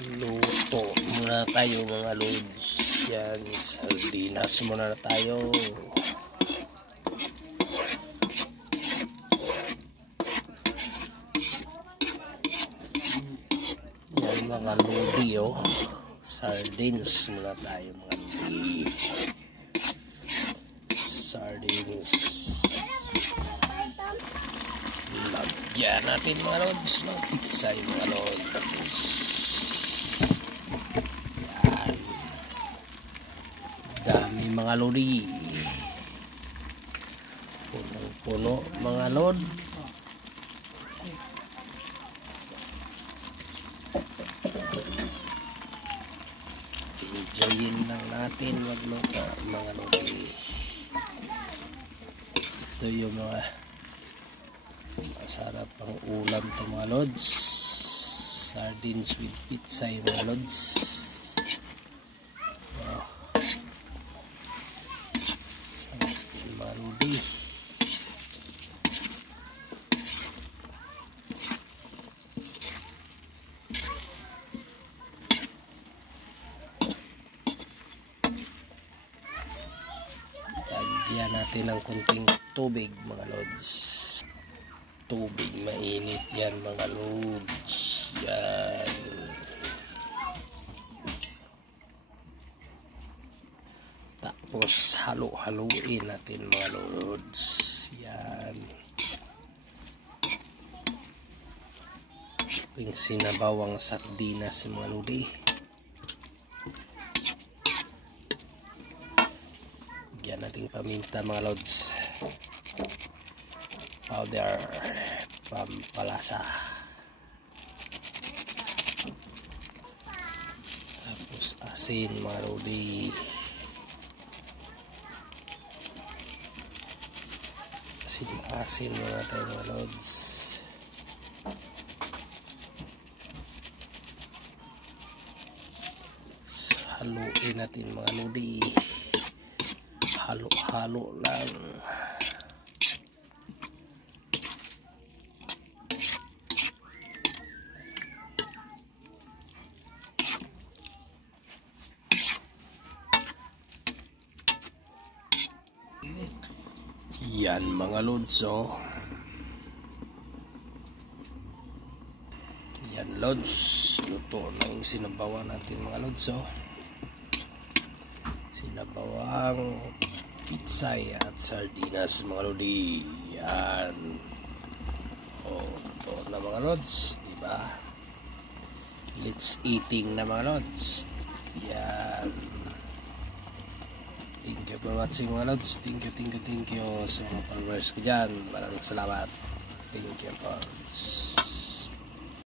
Luto muna tayo mga lods. Yan, sardinas muna na tayo. Yan mga lodi oh. Sardines muna tayo mga lodi. Sardines. Lagyan natin mga lods ng pizza yung mga lods. Dami mga lodi. Punong-puno mga lod. Enjoyin lang natin magluto mga lodi. Ito yung mga masarap pang ulam to mga lods. Sardines with pizza yung mga lods. Lagyan natin ng kunting tubig mga lods. Tubig mainit yan mga lods. Yan. Tapos halo-haluin natin mga lods. Yan. Yung sinabawang sardinas mga lodi. Lagyan natin paminta mga lods. Powder pampalasa. Tapos asin mga lodi. Asin muna tayo mga lods. So, haluin natin mga lodi. Halo-halo lang. Yan mga lods oh. Yan lods. Luto na yung sinabawan natin mga lods oh. Sinabawang pizza at sardinas mga lodi. Yan. Oh, ito na mga lods, di ba? Let's eating na mga lods. Yan. Thank you for watching mga lods. Thank you sa mga followers ko dyan. Maraming salamat. Thank you lods.